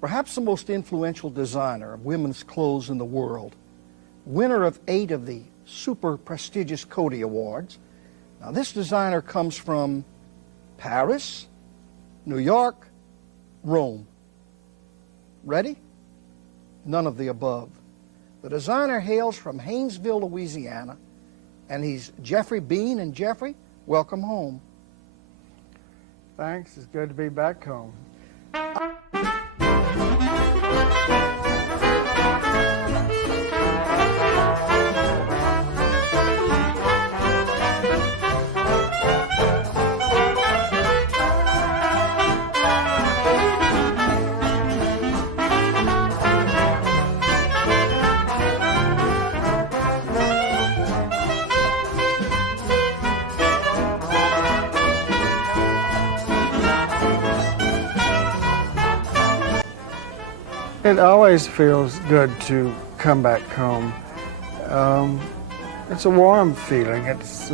perhaps the most influential designer of women's clothes in the world, winner of 8 of the super prestigious Coty Awards. Now, this designer comes from Paris, New York, Rome. Ready? None of the above. The designer hails from Haynesville, Louisiana, and he's Geoffrey Beene. And Geoffrey, welcome home. Thanks. It's good to be back home. It always feels good to come back home. It's a warm feeling. It's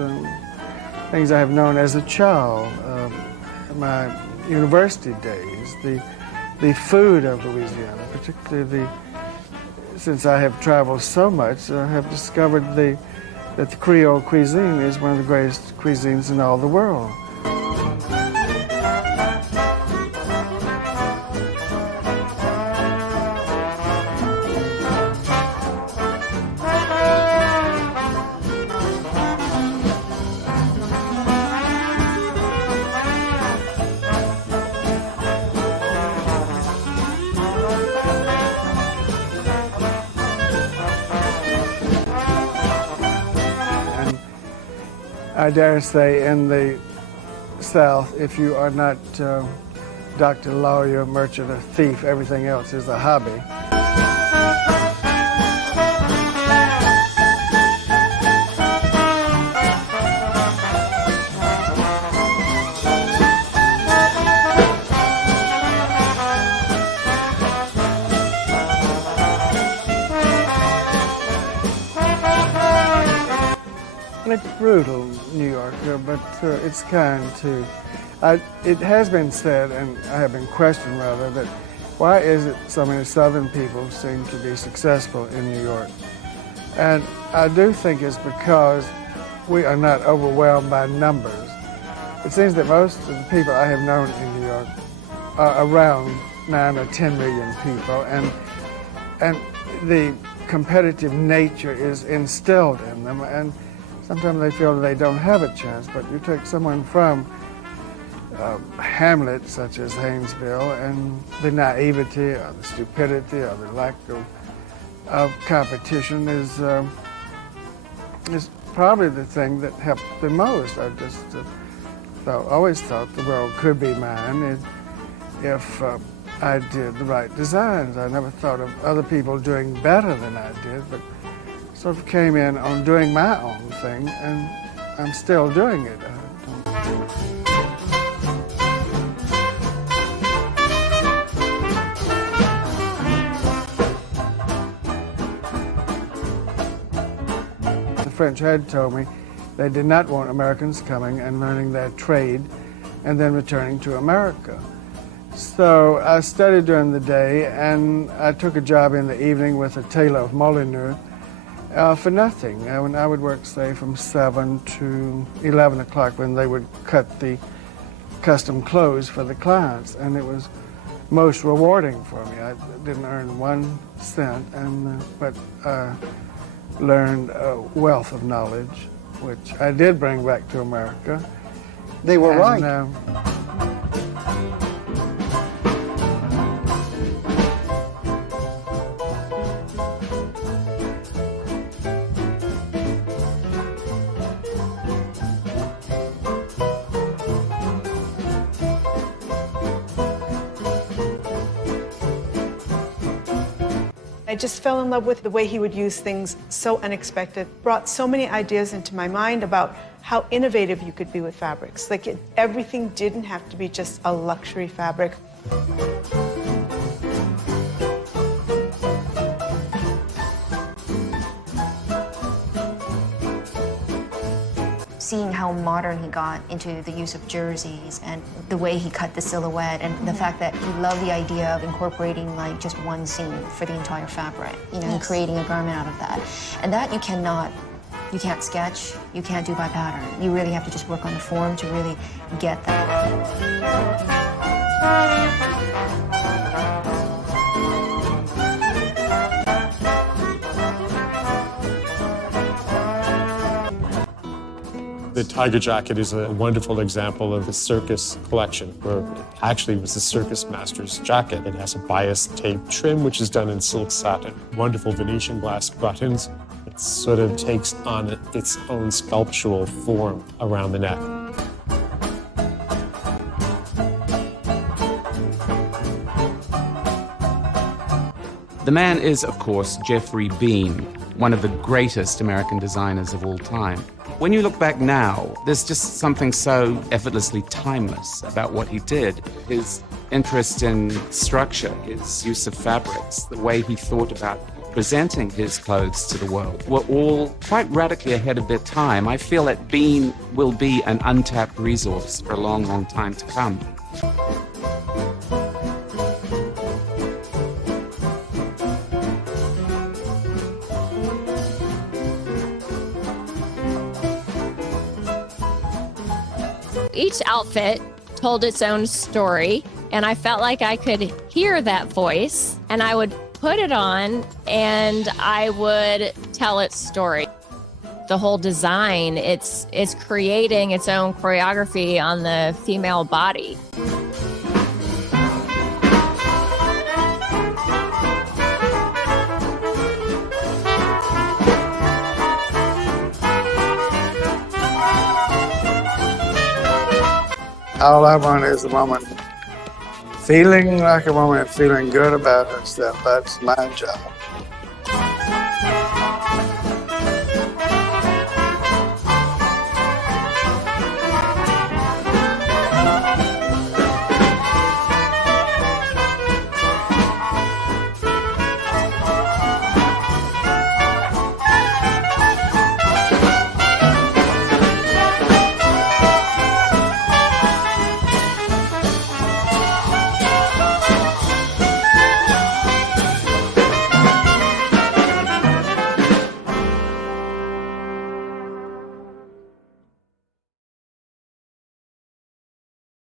things I have known as a child. My university days, the food of Louisiana, particularly since I have traveled so much, I have discovered that the Creole cuisine is one of the greatest cuisines in all the world. I dare say in the South, if you are not doctor, lawyer, merchant, or thief, everything else is a hobby. It's brutal, New York, but it's kind too. It has been said, and I have been questioned rather, that why is it so many Southern people seem to be successful in New York? And I do think it's because we are not overwhelmed by numbers. It seems that most of the people I have known in New York are around 9 or 10 million people, and the competitive nature is instilled in them, and sometimes they feel they don't have a chance. But you take someone from hamlets such as Haynesville, and the naivety or the stupidity or the lack of competition is probably the thing that helped the most. I just always thought the world could be mine if I did the right designs. I never thought of other people doing better than I did, but sort of came in on doing my own thing, and I'm still doing it. The French had told me they did not want Americans coming and learning their trade and then returning to America. So I studied during the day, and I took a job in the evening with a tailor of Molyneux for nothing. When I would work, say, from 7 to 11 o'clock when they would cut the custom clothes for the clients, and it was most rewarding for me. I didn't earn 1 cent, but learned a wealth of knowledge, which I did bring back to America. They were right. I just fell in love with the way he would use things so unexpected, brought so many ideas into my mind about how innovative you could be with fabrics. Like everything didn't have to be just a luxury fabric. seeing how modern he got into the use of jerseys and the way he cut the silhouette, and the fact that he loved the idea of incorporating like just one seam for the entire fabric, you know, and creating a garment out of that. And that you can't sketch, you can't do by pattern. You really have to just work on the form to really get that. The tiger jacket is a wonderful example of the circus collection, where actually it was the circus master's jacket. It has a bias tape trim, which is done in silk satin. Wonderful Venetian glass buttons. It sort of takes on its own sculptural form around the neck. The man is, of course, Geoffrey Beene, one of the greatest American designers of all time. When you look back now, there's just something so effortlessly timeless about what he did. His interest in structure, his use of fabrics, the way he thought about presenting his clothes to the world were all quite radically ahead of their time. I feel that Beene will be an untapped resource for a long, long time to come. Each outfit told its own story, and I felt like I could hear that voice, and I would put it on, and I would tell its story. The whole design, it's creating its own choreography on the female body. All I want is a woman feeling like a woman, feeling good about herself. That's my job.